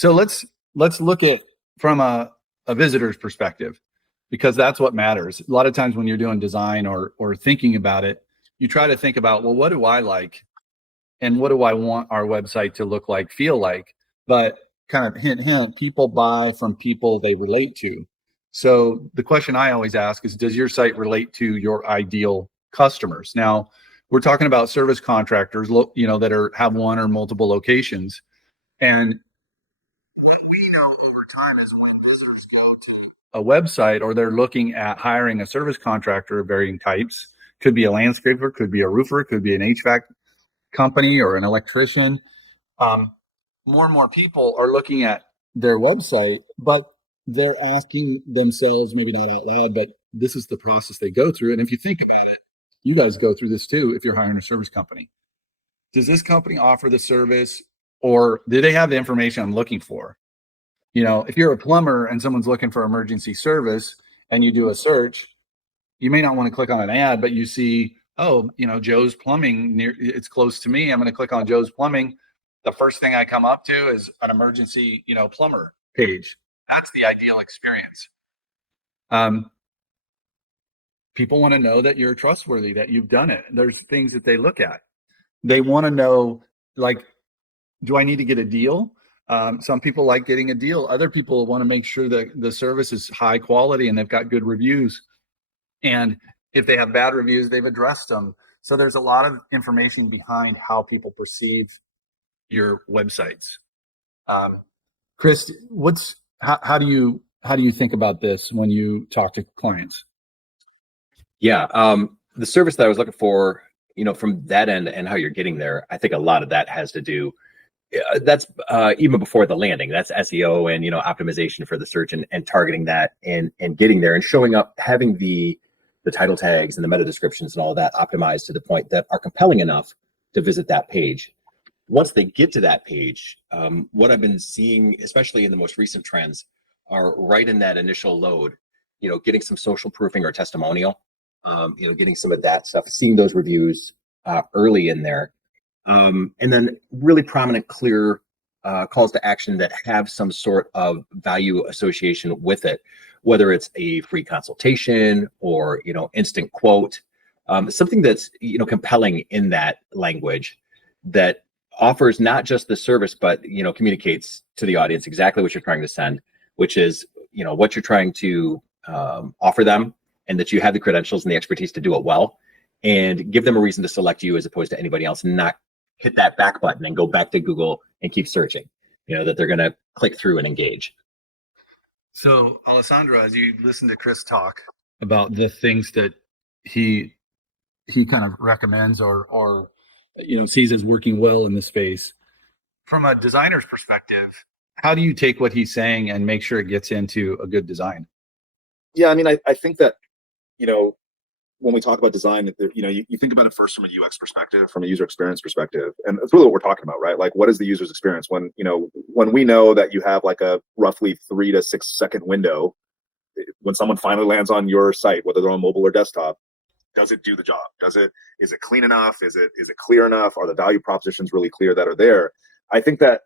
So let's look at from a visitor's perspective, because that's what matters. A lot of times when you're doing design or thinking about it, you try to think about, well, what do I like and what do I want our website to look like, feel like? But kind of hint, hint, people buy from people they relate to. So the question I always ask is, does your site relate to your ideal customers? Now, we're talking about service contractors, that have one or multiple locations. And what we know over time is when visitors go to a website or they're looking at hiring a service contractor of varying types, could be a landscaper, could be a roofer, could be an HVAC company or an electrician. Um, More and more people are looking at their website, but they're asking themselves, maybe not out loud, but this is the process they go through. And if you think about it, you guys go through this too if you're hiring a service company. Does this company offer the service, or do they have the information I'm looking for? If you're a plumber and someone's looking for emergency service and you do a search, you may not want to click on an ad, but you see, oh, Joe's Plumbing it's close to me. I'm going to click on Joe's Plumbing. The first thing I come up to is an emergency, plumber page. That's the ideal experience. People want to know that you're trustworthy, that you've done it. There's things that they look at. They want to know, like, do I need to get a deal? Some people like getting a deal. Other people want to make sure that the service is high quality and they've got good reviews. And if they have bad reviews, they've addressed them. So there's a lot of information behind how people perceive your websites. Chris, how do you think about this when you talk to clients? Yeah, the service that I was looking for, from that end and how you're getting there, I think a lot of that has to do. That's even before the landing. That's SEO and optimization for the search and targeting that and getting there and showing up, having the title tags and the meta descriptions and all that optimized to the point that are compelling enough to visit that page. Once they get to that page, what I've been seeing, especially in the most recent trends, are right in that initial load, getting some social proofing or testimonial, getting some of that stuff, seeing those reviews early in there. And then really prominent, clear calls to action that have some sort of value association with it, whether it's a free consultation or, instant quote, something that's, compelling in that language that offers not just the service, but, communicates to the audience exactly what you're trying to send, which is, what you're trying to offer them, and that you have the credentials and the expertise to do it well, and give them a reason to select you as opposed to anybody else, and not hit that back button and go back to Google and keep searching, that they're going to click through and engage. So, Alessandro, as you listen to Chris talk about the things that he kind of recommends or sees as working well in the space, from a designer's perspective, how do you take what he's saying and make sure it gets into a good design? Yeah, I mean, I think that, when we talk about design, you think about it first from a UX perspective, from a user experience perspective. And that's really what we're talking about, right? Like, what is the user's experience? When we know that you have like a roughly 3 to 6 second window, when someone finally lands on your site, whether they're on mobile or desktop, does it do the job? Is it clean enough? Is it clear enough? Are the value propositions really clear that are there? I think that,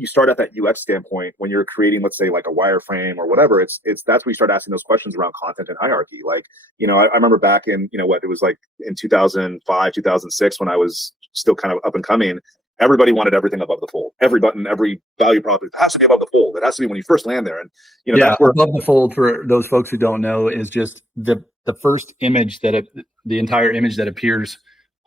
you start at that UX standpoint when you're creating, let's say, like a wireframe or whatever. It's that's where you start asking those questions around content and hierarchy. Like, I remember back in, what it was like in 2005, 2006, when I was still kind of up and coming, everybody wanted everything above the fold. Every button, every value proposition has to be above the fold. It has to be when you first land there. And, that's where above the fold, for those folks who don't know, is just the first image the entire image that appears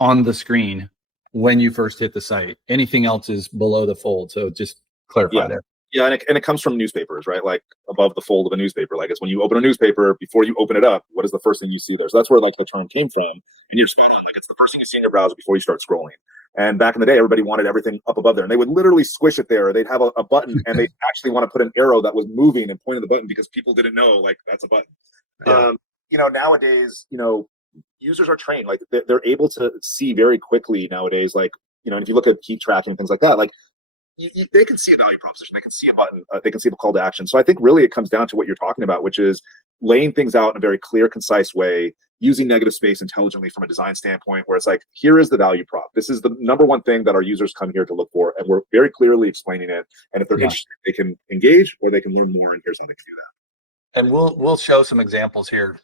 on the screen when you first hit the site. Anything else is below the fold. So just clarify there. Yeah, and it comes from newspapers, right? Like above the fold of a newspaper. Like, it's when you open a newspaper, before you open it up, what is the first thing you see there? So that's where like the term came from. And you're spot on. Like, it's the first thing you see in your browser before you start scrolling. And back in the day, everybody wanted everything up above there, and they would literally squish it there. They'd have a button, and they actually want to put an arrow that was moving and pointing the button because people didn't know, like, that's a button. Yeah. Nowadays, users are trained. Like, they're able to see very quickly nowadays. Like, and if you look at keep tracking, things like that, like, they can see a value proposition, they can see a button, they can see a call to action. So I think really it comes down to what you're talking about, which is laying things out in a very clear, concise way, using negative space intelligently from a design standpoint, where it's like, here is the value prop. This is the number one thing that our users come here to look for, and we're very clearly explaining it. And if they're interested, they can engage or they can learn more, and here's how they can do that. And we'll show some examples here